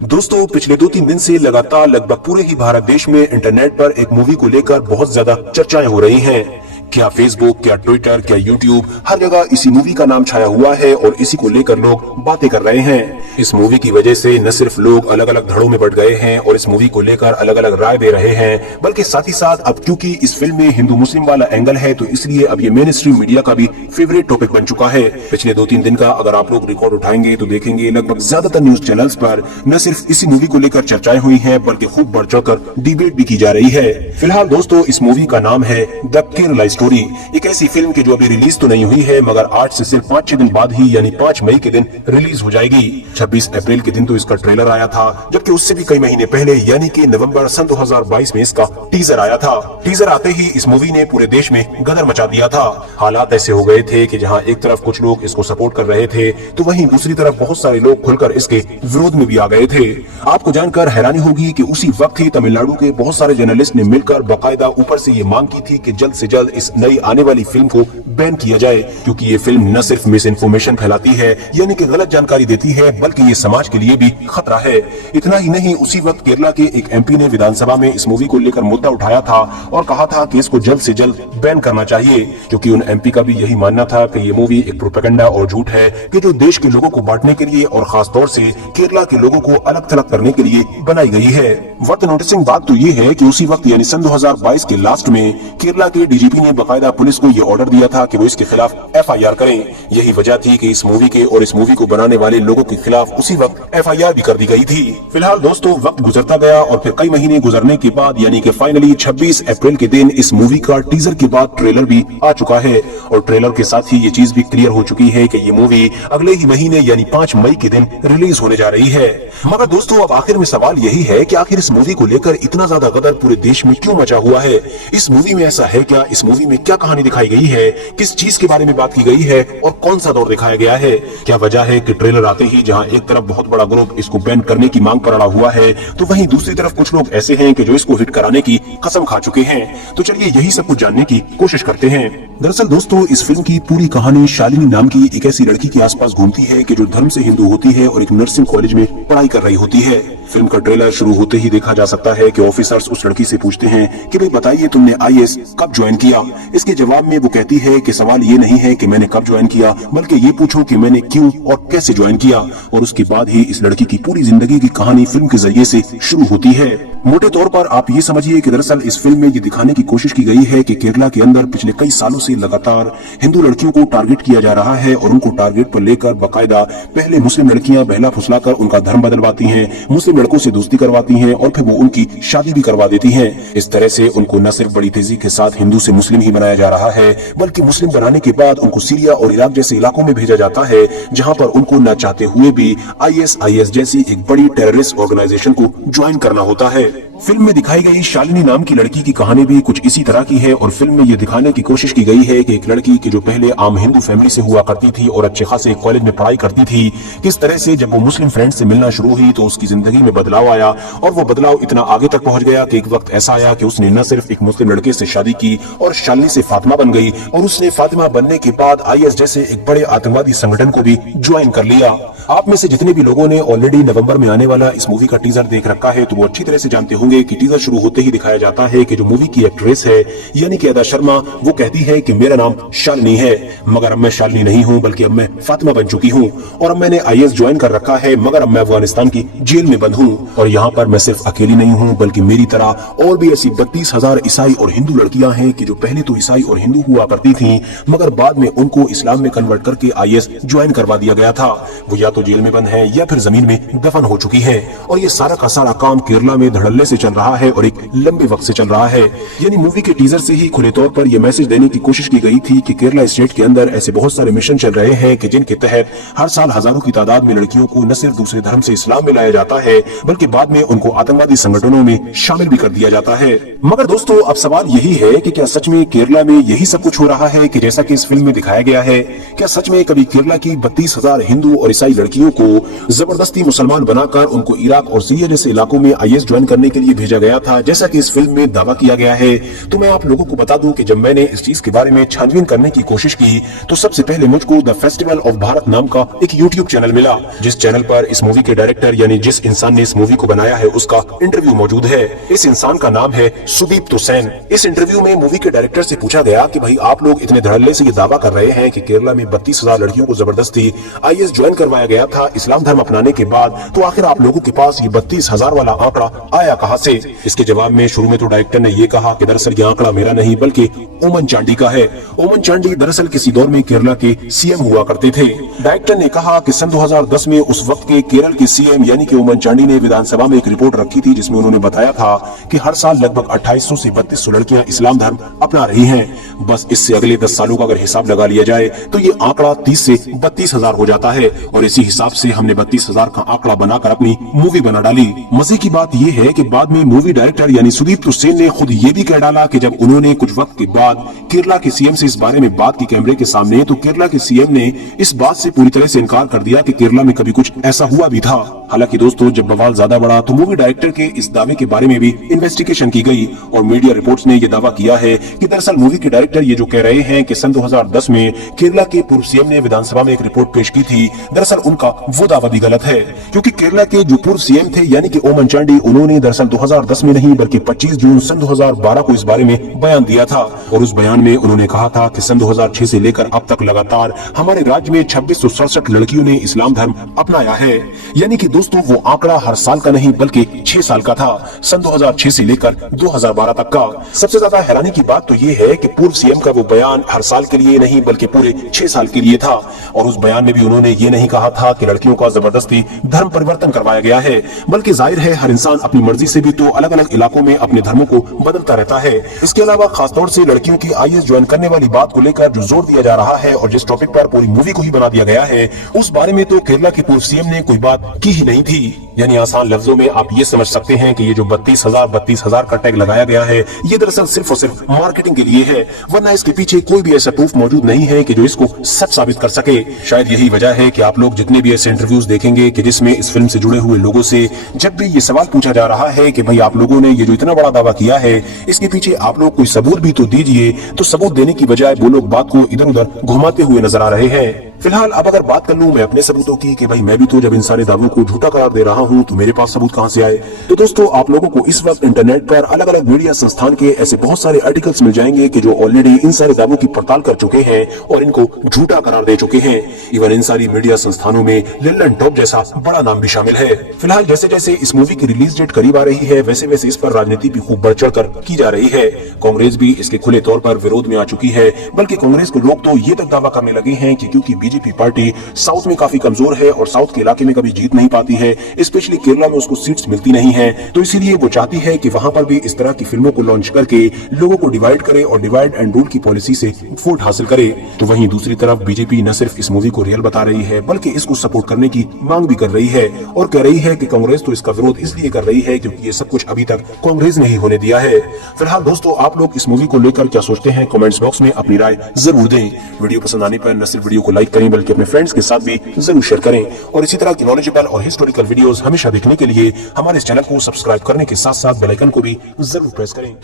दोस्तों, पिछले 2-3 दिन से लगातार लगभग पूरे ही भारत देश में इंटरनेट पर एक मूवी को लेकर बहुत ज्यादा चर्चाएं हो रही हैं। क्या फेसबुक, क्या ट्विटर, क्या यूट्यूब, हर जगह इसी मूवी का नाम छाया हुआ है और इसी को लेकर लोग बातें कर रहे हैं। इस मूवी की वजह से न सिर्फ लोग अलग अलग धड़ों में बढ़ गए हैं और इस मूवी को लेकर अलग अलग राय दे रहे हैं, बल्कि साथ ही साथ अब क्योंकि इस फिल्म में हिंदू मुस्लिम वाला एंगल है तो इसलिए अब ये मेन स्ट्रीम मीडिया का भी फेवरेट टॉपिक बन चुका है। पिछले 2-3 दिन का अगर आप लोग रिकॉर्ड उठाएंगे तो देखेंगे लगभग ज्यादातर न्यूज चैनल्स पर न सिर्फ इसी मूवी को लेकर चर्चाएं हुई हैं बल्कि खूब बढ़ चढ़कर डिबेट भी की जा रही है। फिलहाल दोस्तों, इस मूवी का नाम है द केरला स्टोरी। एक ऐसी फिल्म की जो अभी रिलीज तो नहीं हुई है मगर आज से सिर्फ 5-6 दिन बाद ही यानी 5 मई के दिन रिलीज हो जाएगी। 26 अप्रैल के दिन तो इसका ट्रेलर आया था, जबकि उससे भी कई महीने पहले यानी कि नवंबर सन 2022 में इसका टीजर आया था। टीजर आते ही इस मूवी ने पूरे देश में गदर मचा दिया था। हालात ऐसे हो गए थे कि जहां एक तरफ कुछ लोग इसको सपोर्ट कर रहे थे तो वहीं दूसरी तरफ बहुत सारे लोग खुलकर इसके विरोध में भी आ गए थे। आपको जानकर हैरानी होगी कि उसी वक्त ही तमिलनाडु के बहुत सारे जर्नलिस्ट ने मिलकर बाकायदा ऊपर से ये मांग की थी कि जल्द से जल्द इस नई आने वाली फिल्म को बैन किया जाए, क्योंकि ये फिल्म न सिर्फ मिस इन्फॉर्मेशन फैलाती है यानी कि गलत जानकारी देती है, बल्कि ये समाज के लिए भी खतरा है। इतना ही नहीं, उसी वक्त केरला के एक एमपी ने विधानसभा में इस मूवी को लेकर मुद्दा उठाया था और कहा था कि इसको जल्द से जल्द बैन करना चाहिए, क्योंकि उन एमपी का भी यही मानना था कि ये मूवी एक प्रोपेगेंडा और झूठ है कि जो देश के लोगों को बांटने के लिए और खास तौर से केरला के लोगों को अलग थलग करने के लिए बनाई गई है। वर्थ नोटिसिंग बात तो ये है कि उसी वक्त यानी सन 2022 के लास्ट में केरला के डीजीपी ने बाकायदा पुलिस को ये ऑर्डर दिया था कि वो इसके खिलाफ एफआईआर करें। यही वजह थी कि इस मूवी के और इस मूवी को बनाने वाले लोगों के खिलाफ उसी वक्त एफआईआर भी कर दी गई थी। फिलहाल दोस्तों, वक्त गुजरता गया और फिर कई महीने गुजरने के बाद यानी कि फाइनली 26 अप्रैल के दिन इस मूवी का टीजर के बाद ट्रेलर भी आ चुका है और ट्रेलर के साथ ही ये चीज भी क्लियर हो चुकी है कि ये मूवी अगले ही महीने यानी 5 मई के दिन रिलीज होने जा रही है। मगर दोस्तों, अब आखिर में सवाल यही है कि आखिर इस मूवी को लेकर इतना ज्यादा गदर पूरे देश में क्यों मचा हुआ है? इस मूवी में ऐसा है क्या? इस मूवी में क्या कहानी दिखाई गई है? किस चीज के बारे में बात की गई है और कौन सा दौर दिखाया गया है? क्या वजह है कि ट्रेलर आते ही जहां एक तरफ बहुत बड़ा ग्रुप इसको बैन करने की मांग पर अड़ा हुआ है तो वहीं दूसरी तरफ कुछ लोग ऐसे हैं कि जो इसको हिट कराने की कसम खा चुके हैं। तो चलिए यही सब कुछ जानने की कोशिश करते हैं। दरअसल दोस्तों, इस फिल्म की पूरी कहानी शालिनी नाम की एक ऐसी लड़की के आसपास घूमती है कि जो धर्म से हिंदू होती है और एक नर्सिंग कॉलेज में पढ़ाई कर रही होती है। फिल्म का ट्रेलर शुरू होते ही देखा जा सकता है कि ऑफिसर्स उस लड़की से पूछते हैं कि भाई बताइए तुमने आईएएस कब ज्वाइन किया? इसके जवाब में वो कहती है कि सवाल ये नहीं है कि मैंने कब ज्वाइन किया, बल्कि ये पूछो कि मैंने क्यों और कैसे ज्वाइन किया। और उसके बाद ही इस लड़की की पूरी जिंदगी की कहानी फिल्म के जरिए से शुरू होती है। मोटे तौर पर आप ये समझिए कि दरअसल इस फिल्म में ये दिखाने की कोशिश की गई है कि केरला के अंदर पिछले कई सालों से लगातार हिंदू लड़कियों को टारगेट किया जा रहा है और उनको टारगेट पर लेकर बाकायदा पहले मुस्लिम लड़कियां बहला फुसलाकर उनका धर्म बदलवाती हैं, मुस्लिम लड़कों से दोस्ती करवाती हैं और फिर वो उनकी शादी भी करवा देती हैं। इस तरह से उनको न सिर्फ बड़ी तेजी के साथ हिंदू से मुस्लिम ही बनाया जा रहा है, बल्कि मुस्लिम बनाने के बाद उनको सीरिया और इराक जैसे इलाकों में भेजा जाता है जहां पर उनको न चाहते हुए भी आईएसआईएस जैसी एक बड़ी टेररिस्ट ऑर्गेनाइजेशन को ज्वाइन करना होता है। फिल्म में दिखाई गई शालिनी नाम की लड़की की कहानी भी कुछ इसी तरह की है और फिल्म में ये दिखाने की कोशिश की गई है कि एक लड़की की जो पहले आम हिंदू फैमिली से हुआ करती थी और अच्छे खासे कॉलेज में पढ़ाई करती थी, किस तरह से जब वो मुस्लिम फ्रेंड से मिलना शुरू हुई तो उसकी जिंदगी में बदलाव आया और वो बदलाव इतना आगे तक पहुंच गया कि एक वक्त ऐसा आया कि उसने न सिर्फ एक मुस्लिम लड़के से शादी की और शालिनी से फातिमा बन गई और उसने फातिमा बनने के बाद आईएस जैसे एक बड़े आतंकवादी संगठन को भी ज्वाइन कर लिया। आप में से जितने भी लोगों ने ऑलरेडी नवंबर में आने वाला इस मूवी का टीजर देख रखा है तो वो अच्छी तरह से जानते होंगे कि टीजर शुरू होते ही दिखाया जाता है कि जो मूवी की एक्ट्रेस है यानी कि अदा शर्मा, वो कहती है कि मेरा नाम शालिनी है, मगर अब मैं शालिनी नहीं हूं बल्कि अब मैं फातिमा बन चुकी हूं और अब मैंने आईएस ज्वाइन कर रखा है, मगर अब मैं अफगानिस्तान की जेल में बंद हूं और यहाँ पर मैं सिर्फ अकेली नहीं हूँ बल्कि मेरी तरह और भी ऐसी 32,000 ईसाई और हिंदू लड़कियां हैं कि जो पहले तो ईसाई और हिंदू हुआ करती थी मगर बाद में उनको इस्लाम में कन्वर्ट करके आईएस ज्वाइन करवा दिया गया था। वो या तो जेल में बंद है या फिर जमीन में दफन हो चुकी है और ये सारा का सारा काम केरला में धड़ल्ले से चल रहा है और एक लंबे वक्त से चल रहा है। यानी मूवी के टीजर से ही खुले तौर पर यह मैसेज देने की कोशिश की गई थी कि केरला स्टेट के अंदर ऐसे बहुत सारे मिशन चल रहे हैं कि जिनके तहत हर साल हजारों की तादाद में लड़कियों को न सिर्फ दूसरे धर्म से इस्लाम में लाया जाता है बल्कि बाद में उनको आतंकवादी संगठनों में शामिल भी कर दिया जाता है। मगर दोस्तों, अब सवाल यही है कि क्या सच में केरला में यही सब कुछ हो रहा है कि जैसा कि इस फिल्म में दिखाया गया है? क्या सच में कभी केरला की 32,000 हिंदू और ईसाई लड़कियों को जबरदस्ती मुसलमान बनाकर उनको इराक और सीरिया जैसे इलाकों में आईएस ज्वाइन करने के लिए लिए भेजा गया था, जैसा कि इस फिल्म में दावा किया गया है। तो मैं आप लोगों को बता दूं कि जब मैंने इस चीज के बारे में छानबीन करने की कोशिश की तो सबसे पहले मुझको द फेस्टिवल ऑफ भारत नाम का एक यूट्यूब चैनल मिला, जिस चैनल पर इस मूवी के डायरेक्टर यानी जिस इंसान ने इस मूवी को बनाया है उसका इंटरव्यू मौजूद है। इस इंसान का नाम है सुदीप्त हुसैन। इस इंटरव्यू में मूवी के डायरेक्टर से पूछा गया कि भाई आप लोग इतने धड़ल्ले से ये दावा कर रहे हैं कि केरला में 32,000 लड़कियों को जबरदस्ती IS ज्वाइन करवाया गया था इस्लाम धर्म अपनाने के बाद, तो आखिर आप लोगों के पास ये 32,000 वाला आंकड़ा आया कहां से? इसके जवाब में शुरू में तो डायरेक्टर ने ये कहा कि दरअसल ये आंकड़ा मेरा नहीं बल्कि ओमन चांडी का है। ओमन चांडी दरअसल किसी दौर में केरला के CM हुआ करते थे। डायरेक्टर ने कहा कि सन 2010 में उस वक्त के केरल के CM यानी कि ओमन चांडी ने विधानसभा में एक रिपोर्ट रखी थी, जिसमें उन्होंने बताया था कि हर साल लगभग 2800 से 3200 लड़कियां इस्लाम धर्म अपना रही हैं। बस इससे अगले 10 सालों का अगर हिसाब लगा लिया जाए तो ये आंकड़ा 30 से 32,000 हो जाता है, और इसी हिसाब से हमने 32,000 का आंकड़ा बनाकर अपनी मूवी बना डाली। मजे की बात यह है कि बाद में मूवी डायरेक्टर यानी सुदीप्त हुसैन ने खुद ये भी कह डाला कि जब उन्होंने कुछ वक्त के बाद केरला के CM से इस बारे में बात की कैमरे के सामने, तो केरला के CM ने इस बात से पूरी तरह से इनकार कर दिया कि केरला में कभी कुछ ऐसा हुआ भी था। हालांकि दोस्तों जब बवाल ज्यादा बढ़ा तो मूवी डायरेक्टर के इस दावे के बारे में भी इन्वेस्टिगेशन की गई और मीडिया रिपोर्ट्स ने यह दावा किया है कि दरअसल मूवी के डायरेक्टर ये जो कह रहे हैं कि सन 2010 में केरला के पूर्व CM ने विधानसभा में एक रिपोर्ट पेश की थी, दरअसल उनका वो दावा भी गलत है, क्योंकि केरला के जो पूर्व CM थे यानी कि ओमन चांडी, उन्होंने दरअसल 2010 में नहीं बल्कि 25 जून सन 2012 को इस बारे में बयान दिया था, और उस बयान में उन्होंने कहा था कि सन 2006 से लेकर अब तक लगातार हमारे राज्य में 2667 लड़कियों ने इस्लाम धर्म अपनाया है। यानी कि दोस्तों वो आंकड़ा हर साल का नहीं बल्कि 6 साल का था, सन 2006 से लेकर 2012 तक का। सबसे ज्यादा हैरानी की बात तो ये है कि पूर्व CM का वो बयान हर साल के लिए नहीं बल्कि पूरे 6 साल के लिए था, और उस बयान में भी उन्होंने ये नहीं कहा था कि लड़कियों का जबरदस्ती धर्म परिवर्तन करवाया गया है, बल्कि जाहिर है हर इंसान अपनी मर्जी से भी तो अलग अलग इलाकों में अपने धर्मों को बदलता रहता है। इसके अलावा खासतौर से लड़कियों की IS ज्वाइन करने वाली बात को लेकर जो जोर दिया जा रहा है और जिस टॉपिक पर पूरी मूवी को ही बना दिया गया है, उस बारे में तो केरला के पूर्व CM ने कोई बात की ही नहीं थी। यानी आसान लफ्जों में आप ये समझ सकते हैं कि ये जो 32,000 का टैग लगाया गया है, ये दरअसल सिर्फ और सिर्फ मार्केटिंग के लिए है, वरना इसके पीछे कोई भी ऐसा प्रूफ मौजूद नहीं है कि जो इसको सच साबित कर सके। शायद यही वजह है कि आप लोग जितने भी ऐसे इंटरव्यूज देखेंगे कि जिसमें इस फिल्म से जुड़े हुए लोगों से जब भी ये सवाल पूछा जा रहा है कि भाई आप लोगों ने ये जो इतना बड़ा दावा किया है, इसके पीछे आप लोग कोई सबूत भी तो दीजिए, तो सबूत देने की बजाय वो लोग बात को इधर उधर घुमाते हुए नजर आ रहे हैं। फिलहाल अब अगर बात कर लूं मैं अपने सबूतों की कि भाई मैं भी तो जब इन सारे दावों को झूठा करार दे रहा हूं तो मेरे पास सबूत कहां से आए, तो दोस्तों आप लोगों को इस वक्त इंटरनेट पर अलग अलग मीडिया संस्थान के ऐसे बहुत सारे आर्टिकल्स मिल जाएंगे कि जो ऑलरेडी इन सारे दावों की पड़ताल कर चुके हैं और इनको झूठा करार दे चुके हैं। इवन इन सारी मीडिया संस्थानों में लिल्लन टॉप जैसा बड़ा नाम भी शामिल है। फिलहाल जैसे जैसे इस मूवी की रिलीज डेट करीब आ रही है, वैसे वैसे इस पर राजनीति भी खूब बढ़ चढ़ कर की जा रही है। कांग्रेस भी इसके खुले तौर पर विरोध में आ चुकी है, बल्कि कांग्रेस के लोग तो ये तक दावा करने लगे हैं कि क्योंकि बीजेपी पार्टी साउथ में काफी कमजोर है और साउथ के इलाके में कभी जीत नहीं पाती है, स्पेशली केरला में उसको सीट्स मिलती नहीं है, तो इसीलिए वो चाहती है कि वहां पर भी इस तरह की फिल्मों को लॉन्च करके लोगों को डिवाइड करे और डिवाइड एंड रूल की पॉलिसी से वोट हासिल करे। तो वहीं दूसरी तरफ बीजेपी न सिर्फ इस मूवी को रियल बता रही है बल्कि इसको सपोर्ट करने की मांग भी कर रही है और कह रही है कि कांग्रेस तो इसका विरोध इसलिए कर रही है क्योंकि ये सब कुछ अभी तक कांग्रेस ने ही होने दिया है। फिलहाल दोस्तों आप लोग इस मूवी को लेकर क्या सोचते हैं, कमेंट्स बॉक्स में अपनी राय जरूर दें। वीडियो पसंद आने पर न सिर्फ वीडियो को लाइक करें बल्कि अपने फ्रेंड्स के साथ भी जरूर शेयर करें, और इसी तरह की नॉलेजेबल और हिस्टोरिकल वीडियोस हमेशा देखने के लिए हमारे इस चैनल को सब्सक्राइब करने के साथ साथ बेल आइकन को भी जरूर प्रेस करें।